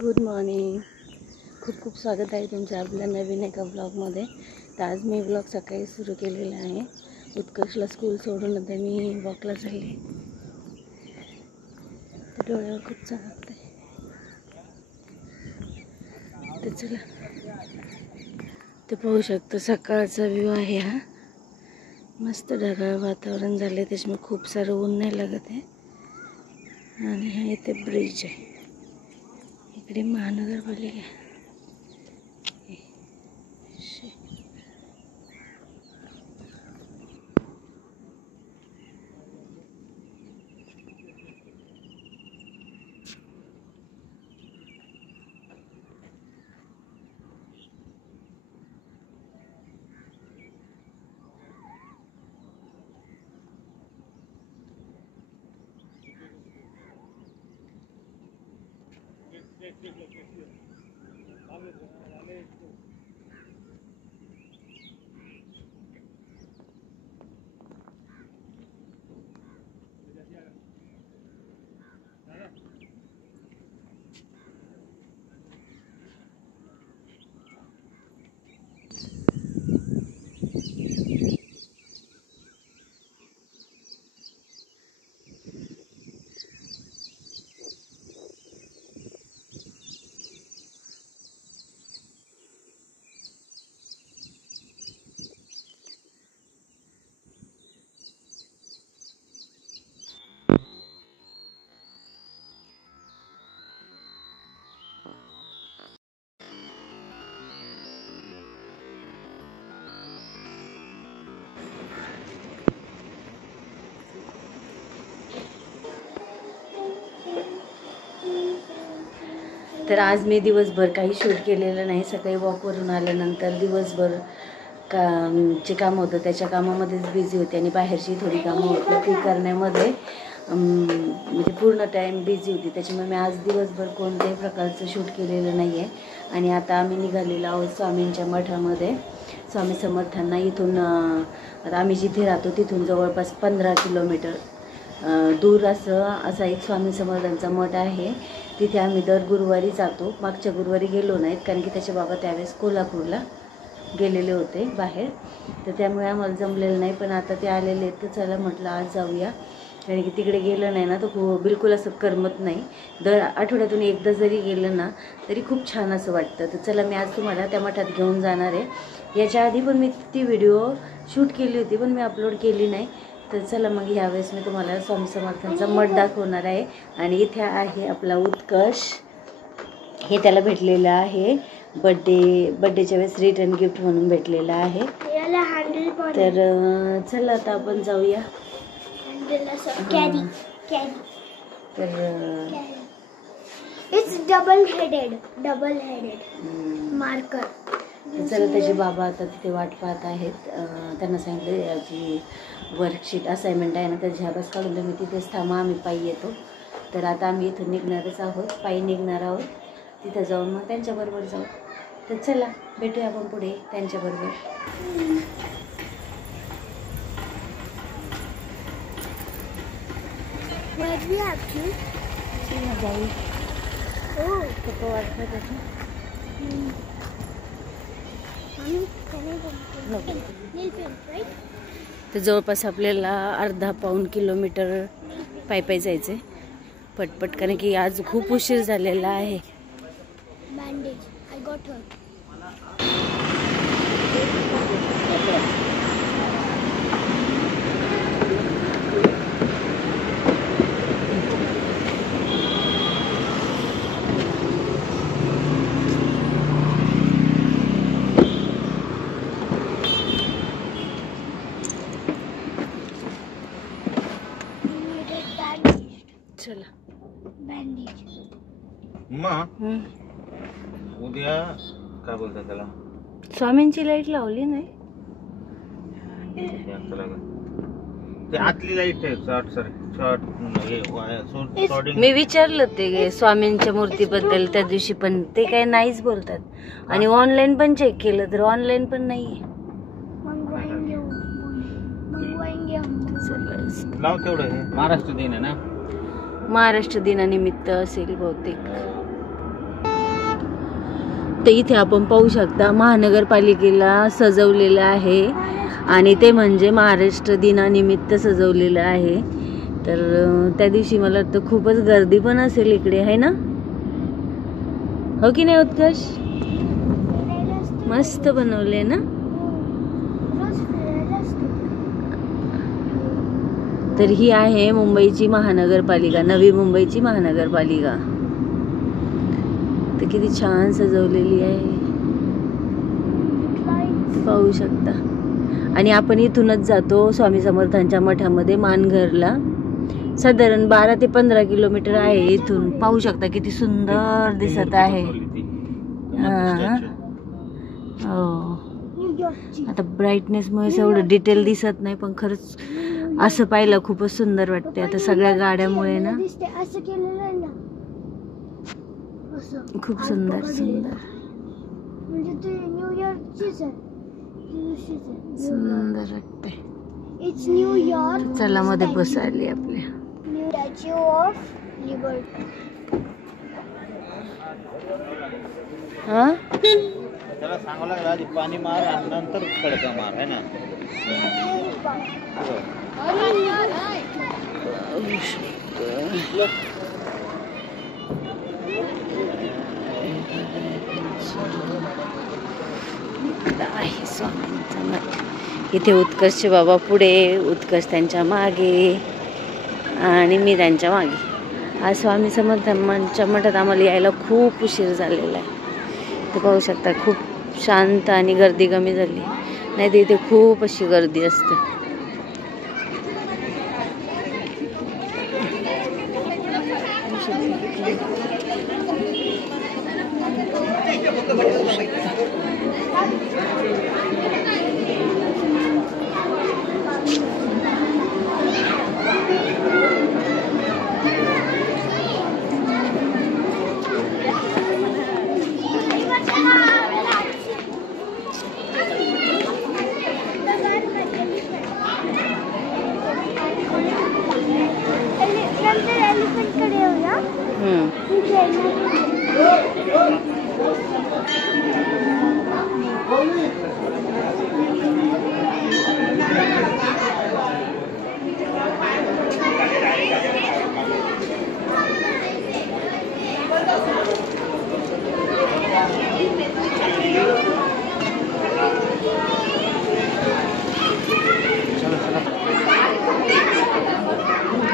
Good morning. खूप खूप स्वागत आहे तुमचं आपल्या नवीन एका ब्लॉगमध्ये. तर आज मी ब्लॉग सकाळी सुरू केलेला आहे. उत्कर्षला स्कूल सोडून आता मी वॉकला चालले. तर डोळ्यावर खूप चमकते. तर चला, ते पाहू शकतो सकाळचा व्ह्यू आहे हा. मस्त ढगाळ वातावरण झाले, त्याच्यामुळे खूप सारं ऊन नाही लागत आहे. आणि हा इथे ब्रिज आहे, इकडे महानगरपालिका. तर आज मी दिवसभर काही शूट केलेलं नाही. सकाळी वॉकवरून आल्यानंतर दिवसभर जे काम होतं त्याच्या कामामध्येच बिझी होते आणि बाहेरची थोडी कामं होती ती करण्यामध्ये म्हणजे पूर्ण टाईम बिझी होती. त्याच्यामुळे मी आज दिवसभर कोणत्याही प्रकारचं शूट केलेलं नाही आहे. आणि आता आम्ही निघालेलो आहोत स्वामींच्या मठामध्ये. स्वामी समर्थांना इथून आम्ही जिथे राहतो तिथून जवळपास 15 किलोमीटर दूर असा एक स्वामी समर्थांचा मठ आहे. तिथे आम्ही दर गुरुवारी जातो. मागच्या गुरुवारी गेलो नाहीत कारण की त्याचे बाबा त्यावेळेस कोल्हापूरला गेलेले होते बाहेर, तर त्यामुळे आम्हाला जमलेलं नाही. पण आता ते आलेले आहेत तर चला म्हटलं आज जाऊया. कारण की तिकडे गेलं नाही ना तर बिलकुल असं करमत नाही. दर आठवड्यातून एकदा जरी गेलं ना तरी खूप छान असं वाटतं. तर चला, मी आज तुम्हाला त्या मठात घेऊन जाणार आहे. याच्या आधी पण मी ती व्हिडिओ शूट केली होती पण मी अपलोड केली नाही. तर चला मग यावेळेस मी तुम्हाला स्वामी समर्थांचा मठ दाखवणार आहे. आणि इथे आहे आपला उत्कर्ष. हे त्याला भेटलेलं आहे बड्डेच्या वेळेस रिटर्न गिफ्ट म्हणून भेटलेलं आहे. तर चला आता आपण जाऊया. तर इट्स डबल हेडेड मार्कर. चला, त्याचे बाबा आता तिथे वाट पाहत आहेत. त्यांना सांगितलं याची वर्कशीट असाइनमेंट आहे ना त्याची अभ्यास काढून तुम्ही तिथेच थांबा, आम्ही पायी येतो. तर आता आम्ही इथून निघणारच आहोत, पायी निघणार आहोत. तिथं जाऊन मग त्यांच्याबरोबर जाऊ. तर चला, भेटूया आपण पुढे त्यांच्याबरोबर. जाऊ. तर जवळपास आपल्याला अर्धा पाऊण किलोमीटर पायी जायचं आहे पटपट, कारण की आज खूप उशीर झालेला आहे. चला उद्या काय बोलतात त्याला, स्वामींची लाईट लावली नाही. ते आतली लाईट आहे मी विचारलं ते स्वामींच्या मूर्तीबद्दल त्या दिवशी, पण ते काय नाहीच बोलतात. आणि ऑनलाईन पण चेक केलं तर ऑनलाईन पण नाहीये. लाव तेवढं. महाराष्ट्र दिन आहे ना, महाराष्ट्र दिनानिमित्त असेल बहुतेक. तर इथे आपण पाहू शकता महानगरपालिकेला सजवलेलं आहे आणि ते म्हणजे महाराष्ट्र दिनानिमित्त सजवलेलं आहे. तर त्या दिवशी मला वाटतं खूपच गर्दी पण असेल इकडे, आहे ना? हो की नाही उत्कर्ष? मस्त बनवले ना. तर ही आहे मुंबईची महानगरपालिका, नवी मुंबईची महानगरपालिका. तर किती छान सजवलेली आहे पाहू शकता. आणि आपण इथूनच जातो स्वामी समर्थांच्या मठामध्ये मानघरला. साधारण 12 ते 15 किलोमीटर आहे इथून. पाहू शकता किती सुंदर दिसत आहे. हो, आता ब्राईटनेसमुळे एवढं डिटेल दिसत नाही, पण खरंच असं पाहिलं खूपच सुंदर वाटते. आता सगळ्या गाड्यामुळे ना खूप सुंदर सुंदर सुंदर वाटते. चला मध्ये बसायली आपल्या. हा, त्याला सांगावं लागलं आधी पाणी मार आणि नंतर खडका मार, है ना? आहे स्वामींचा मठ. इथे उत्कर्ष बाबा पुढे, उत्कर्ष त्यांच्या मागे आणि मी त्यांच्या मागे. आज स्वामी समर्थांच्या मठात आम्हाला यायला खूप उशीर झालेला आहे. ते पाहू शकता खूप शांत आणि गर्दी कमी झाली, नाही तर इथे खूप अशी गर्दी असते.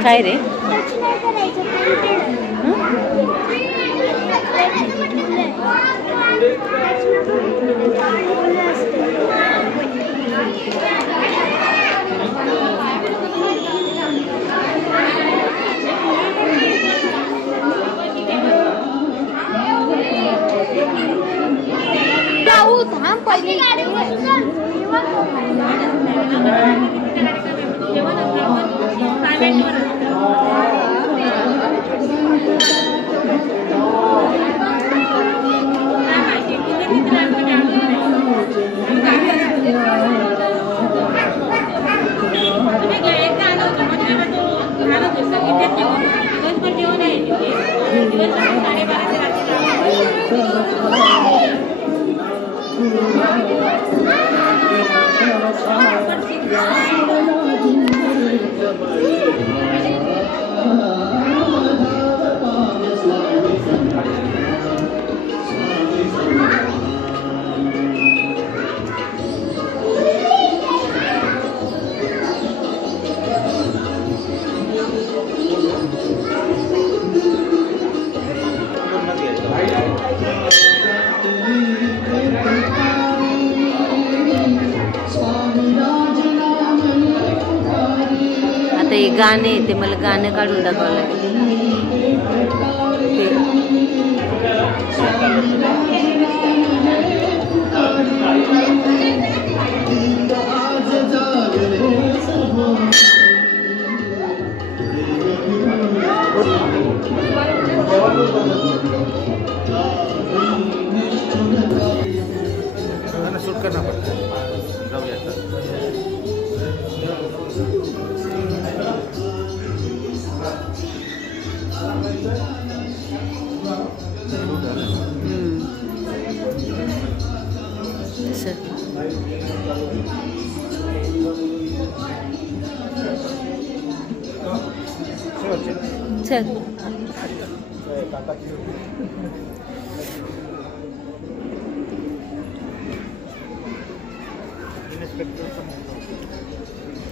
काय रे? ते गाणे ते मला गाणं काढून दाखवावं लागेल. शूट करना पड़ता है. परिसर. चल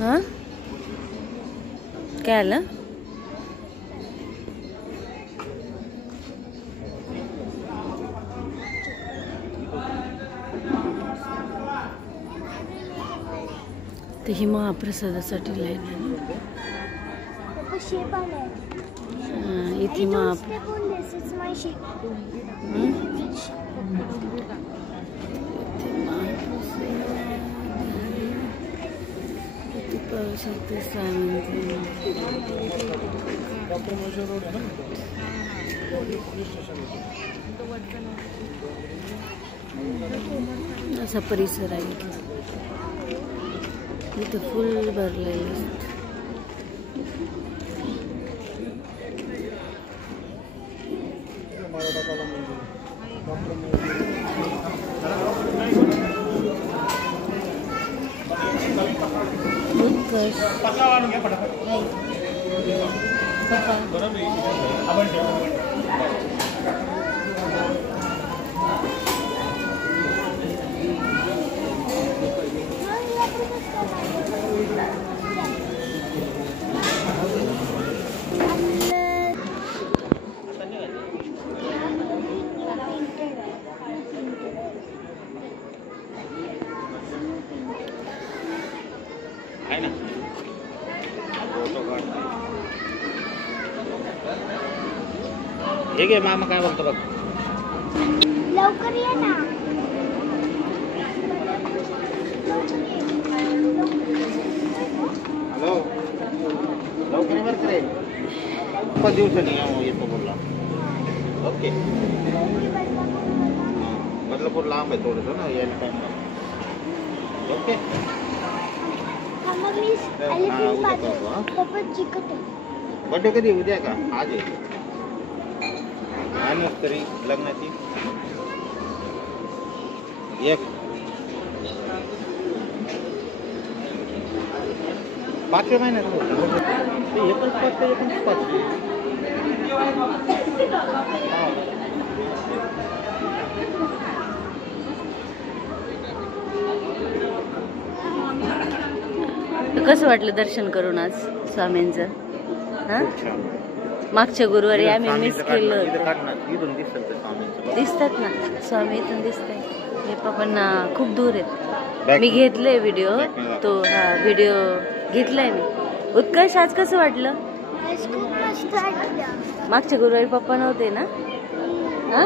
हां काय आलं? तर ही महाप्रसादासाठी लाईन आहे. इथे पाहू शकते असा परिसर आहे. इथं फुल भरलेलं असतं. आहे ना हे घे. मामा काय बोलतो बघ. लवकर ये ना. हॅलो लवकर बरं करे. 5 दिवसांनी येतो बोलला. ओके. बदलापूर लांब आहे थोडंसं ना यायला टाइम लागतो. ओके. बड्डे कधी उद्या का आज आहे? तरी लग्नाची 5व्या महिन्यात कसं वाटलं दर्शन करून आज स्वामींचं? हा मागच्या गुरुवारी आम्ही मिस केलं होतं. दिसतात ना स्वामी इथून दिसतंय. हे पप्पांना खूप दूर आहेत. मी घेतलंय व्हिडिओ. तो हा व्हिडिओ घेतलाय मी. उत्कर्ष आज कसं वाटलं? मागच्या गुरुवारी पप्पा नव्हते ना? हा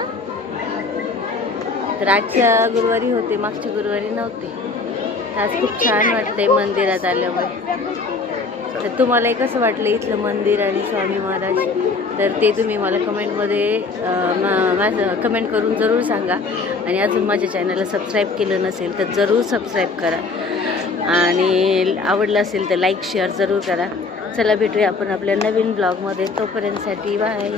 तर आजच्या गुरुवारी होते, मागच्या गुरुवारी नव्हते. आज खूप छान वाटतंय मंदिरात आल्यामुळे. तर तुम्हाला कसं वाटलं इथलं मंदिर आणि स्वामी महाराज? तर ते तुम्ही मला कमेंटमध्ये कमेंट करून जरूर सांगा. आणि अजून माझ्या चॅनलला सबस्क्राईब केलं नसेल तर जरूर सबस्क्राईब करा. आणि आवडलं असेल तर लाईक शेअर जरूर करा. चला भेटूया आपण आपल्या नवीन ब्लॉगमध्ये. तोपर्यंतसाठी बाय.